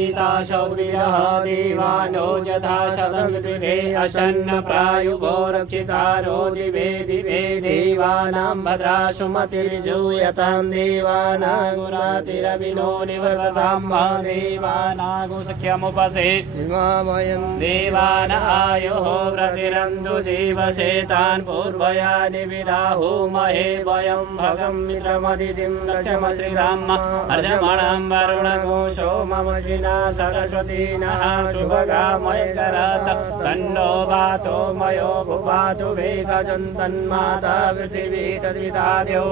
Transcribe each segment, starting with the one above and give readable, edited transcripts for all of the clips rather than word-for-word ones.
शौरिरः देवानो यथा शतमृते अशन्न प्रायुभो रक्षितारो दिवे दिवे देवानां भद्राशुमतिर्जूयतां देवानागुरातिरविनो निवर्ततां महादेवानागुसख्यमुपसे वयं देवान आयोः प्रतिरन्तु जीवसेतान् पूर्वया निविदाहुमहे वयं भगं मित्रमदितिं लक्ष्मश्रीधाम अर्जमणं वरुणघोषो मम सरस्वती नः शुभगामय करत तन्नो वातो मयो भुवातु वेगजन्तन्माता पृथिवी तद्विताद्यो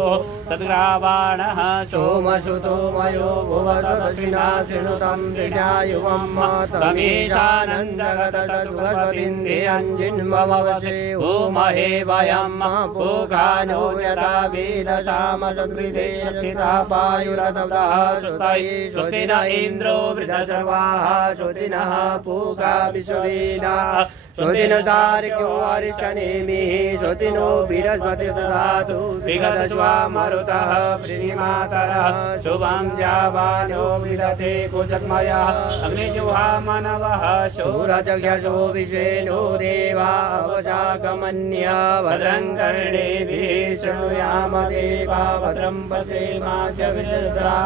तद्ग्रावाणः सोमसुतो मयो भुवतु दक्षिणा शृणुतं दृढायुवं तमीशानन्दगतसुभस्वतीन्द्रियञ्जिन्मवशे ओमहे वयं पूगानो यथा वेदसामसद्वृते रक्षितापायुरतवदः श्रुतैः श्रुतिन इन्द्रो सर्वाः श्रुतिनः पूगा विश्ववेदाः श्रुतिन तार्क्यो अरिष्टनेमिः श्रुतिनो बृहस्पतिर्दधातु विगतश्वा मरुतः प्रीमातरः शुभं जावानो विदते कुजग्मयः अग्निजुहा मनवः शूरचक्षसो विश्वेनो देवा वशाकमन्या भद्रं कर्णेभिः शृणुयाम देवा भद्रं पश्येमा च विदधा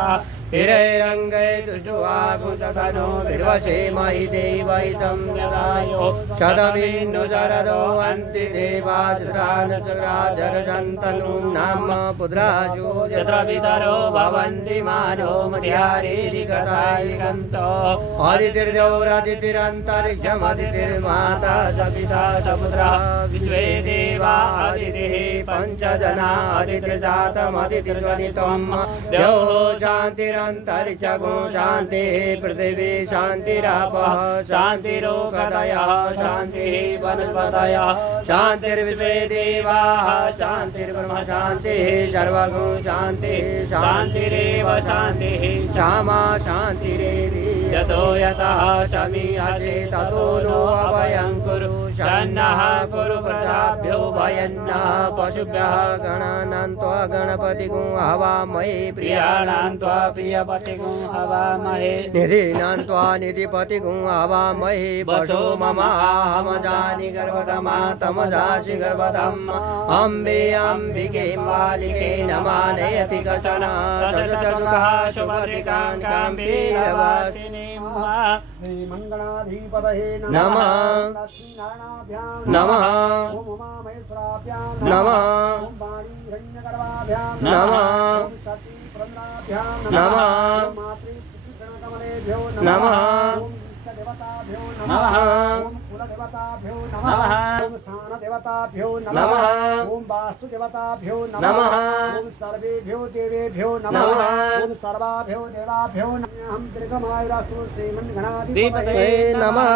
हिरैरङ्गै दुष्टुवाकुशतनो विर्वशेमहि देवैतं यदायो शतमिन्नु शरदो अन्ति देवाजरानचराजरशन्तनु नाम पुत्राशो यत्र पितरो भवन्ति मानो मध्यारेरिगतायिगन्तो अदितिर्जौरदितिरन्तरिक्षमदितिर्माता सपिता सपुत्रः विश्वे देवा अदितिः पञ्चजना अदितिर्जातमदितिर्जनित्वं द्यौः शान्तिरन्तरिक्षगो शान्तिः पृथिवी शान्तिरापः शान्तिरोगदयः शान्तिः वनस्पतयः शान्तिर्विश्वे देवाः शान्तिर्ब्रह्म शान्तिः सर्वगो शान्तिः शान्तिरेव शान्तिः क्षमा शान्तिरेधि यतो यतः शमीयसे ततो नो अभयं कुरु शन्नः कुरु प्रजाभ्यो भयन्नः पशुभ्यः गणानां त्वा गणपतिगुं हवामहे प्रियाणां त्वा प्रियपतिगुं हवामहे निधीनां त्वा निधिपतिगुं हवामहे वशो ममाहमजानि गर्भतमा तमजासि गर्भतम् अम्बे अम्बिके मालिके नमानयति कचन सचतुर्गः शुभरिकां काम्बीरवासिनीं श्रीमङ्गलाधिपतये नमः नमः नमः नमः नमः नमः नमः कुलदेवताभ्यो नमः ओम स्थानदेवताभ्यो नमः ओम वास्तुदेवताभ्यो नमः ओम सर्वेभ्यो देवेभ्यो नमः ओम सर्वाभ्यो देवाभ्यो नमः हम दीर्घमायुरास्तु श्रीमन्गणाधिपतये नमः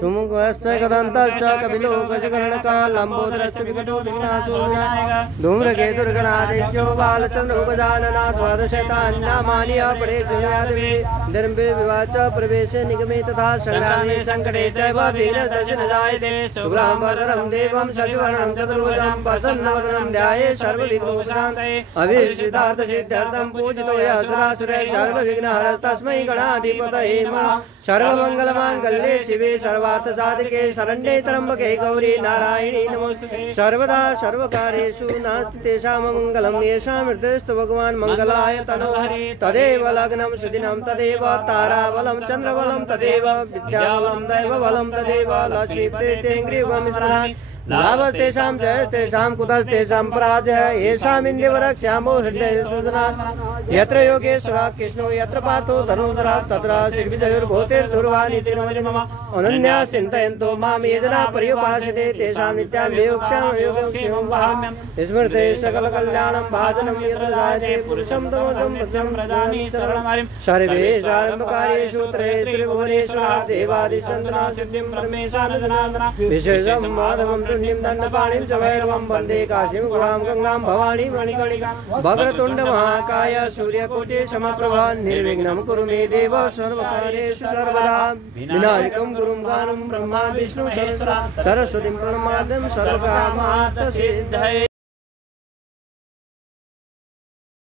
सुमुखश्च कदन्तश्च कपिलो गजकर्णकालम्बोदरश्च विकटो विघ्नाशो विनायक धूम्रकेतुर्गणादित्यो बालचन्द्रो गजानना द्वादशतान्नामानि अपरे शृणुयादवे धर्मे विवाच प्रवेशे निगमे तथा संग्रामे संकटे चैव वीरस्य न जायते शुक्लाम्बरधरं देवं शशिवर्णं चतुर्भुजं प्रसन्नवदनं ध्यायेत् सर्वविघ्नोपशान्तये अभीष्टार्थसिद्ध्यर्थं पूजितो यः सुरासुरैः सर्वविघ्नहरस्तस्मै गणाधिपतये नमः सर्वमङ्गलमाङ्गल्ये शिवे सर्वार्थसाधिके शरण्ये त्र्यम्बके गौरी नारायणी नमोस्तुते सर्वदा सर्वकार्येषु नास्ति तेषां मङ्गलं येषां हृदयस्तु भगवान् मङ्गलाय तनोहरि तदेव लग्नं सुदिनं तदेव ताराबलं चन्द्रबलं तदेव विद्याबलं दैवबलं तदेव लक्ष्मीप्रीतिङ्ग्रियुगं स्मरामि लाभस्तेषां जयस्तेषां कुतस्तेषां पराजयः येषामिन्द्रियवरक्ष्यामो हृदयसूदना यत्र योगेश्वरः कृष्णो यत्र पार्थो धनुर्धरः तत्र श्रीविजयोर्भूतिर्धुर्वाणीतिर्मणि मम अनन्या चिन्तयन्तो मां ये जनाः पर्युपासते तेषां नित्यां योगक्षेमं वहाम्यहं स्मृते सकलकल्याणं भाजनं यत्र जायते पुरुषं तमोजं भद्रं व्रजामि शरणमारिं सर्वेषारम्भकार्येषु त्रिभुवनेश्वरः देवादिशन्दना सिद्धिं परमेशानजनार्दना विशेषं माधवं तुण्डिं दण्डपाणिं च भैरवं वन्दे काशीं गुहां गंगां भवानी मणिकर्णिकां वक्रतुण्ड महाकाय सूर्यकोटि समप्रभा निर्विघ्नं कुरु मे देव सर्वकार्येषु सर्वदा विनायकं गुरुं गानं ब्रह्मा विष्णु सरस्वतीं प्रणमाद्यं सर्वकामार्थसिद्धये।